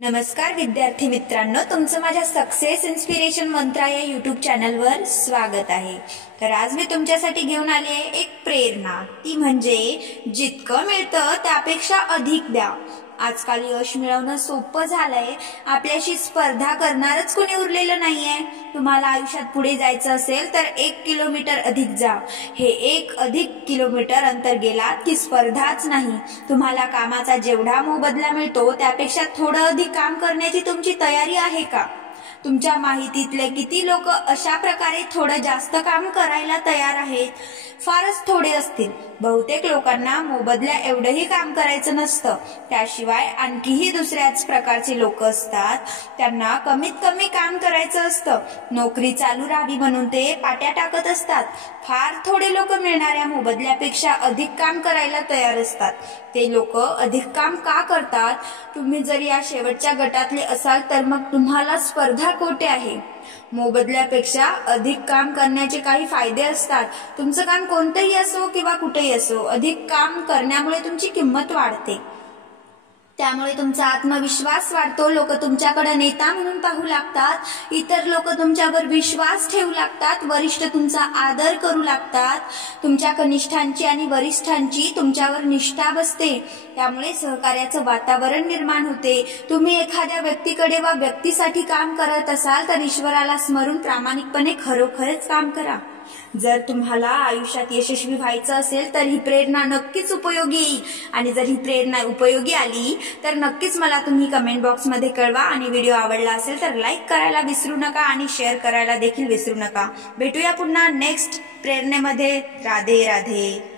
नमस्कार विद्यार्थी मित्रांनो, तुमचं माझ्या सक्सेस इन्स्पिरेशन मंत्रा या यूट्यूब चॅनलवर स्वागत आहे। तर आज मी तुमच्यासाठी घेऊन आले आहे एक प्रेरणा, ती म्हणजे जितकं मिळतं त्यापेक्षा अधिक द्या। आजकाल यश मिळवणं सोपं झालंय, आपल्याशी स्पर्धा करणारच कोणी उरलेलं नाहीये। तुम्हाला आयुष्यात पुढे जायचं असेल तर 1 किलोमीटर अधिक जा। हे 1 अधिक किलोमीटर अंतर गेलात की स्पर्धाच नाही, तुम्हाला कामाचा जेवढा मोबदला मिळतो त्यापेक्षा थोडं अधिक काम करण्याची तुमची तयारी आहे का? तुमच्या माहितीतले किती लोक अशा प्रकारे थोडं जास्त काम करायला तयार आहेत? फारच थोडे असतील। बहुतेक लोकांना मोबदल्या एवढंही काम करायचं नसतं। त्याशिवाय आणखीही दुसऱ्याच प्रकारचे लोक असतात, त्यांना कमीत कमी काम करायचं असतं। नोकरी चालू राहावी म्हणून ते पाट्या टाकत असतात। फार थोडे लोक मिळणाऱ्या मोबदल्यापेक्षा अधिक काम करायला तयार असतात। ते लोक अधिक काम का करतात? तुम्ही जर या शेवटच्या गटातले असाल तर मग तुम्हाला स्पर्धा कोठे आहे? मोबदल्यापेक्षा अधिक काम करण्याचे काही फायदे असतात। तुमचं काम कोणतंही असो किंवा कुठेही असो, अधिक काम करण्यामुळे तुमची किंमत वाढते, त्यामुळे तुमचा आत्मविश्वास वाढतो। लोक तुमच्याकडे नेता म्हणून पाहू लागतात, इतर लोक तुमच्यावर विश्वास ठेवू लागतात, वरिष्ठ तुमचा आदर करू लागतात। तुमच्या कनिष्ठांची आणि वरिष्ठांची तुमच्यावर निष्ठा बसते, त्यामुळे सहकार्याचं वातावरण निर्माण होते। तुम्ही एखाद्या व्यक्तीकडे वा व्यक्तीसाठी काम करत असाल तर ईश्वराला स्मरून प्रामाणिकपणे खरोखरच काम करा। जर तुम्हाला आयुष्यात यशस्वी व्हायचं असेल तर ही प्रेरणा नक्कीच उपयोगी येईल, आणि जर ही प्रेरणा उपयोगी आली तर नक्कीच मला तुम्ही कमेंट बॉक्स मध्ये कळवा। आणि व्हिडिओ आवडला असेल तर लाईक करायला विसरू नका आणि शेअर करायला देखील विसरू नका। भेटूया पुन्हा नेक्स्ट प्रेरणेमध्ये। राधे राधे।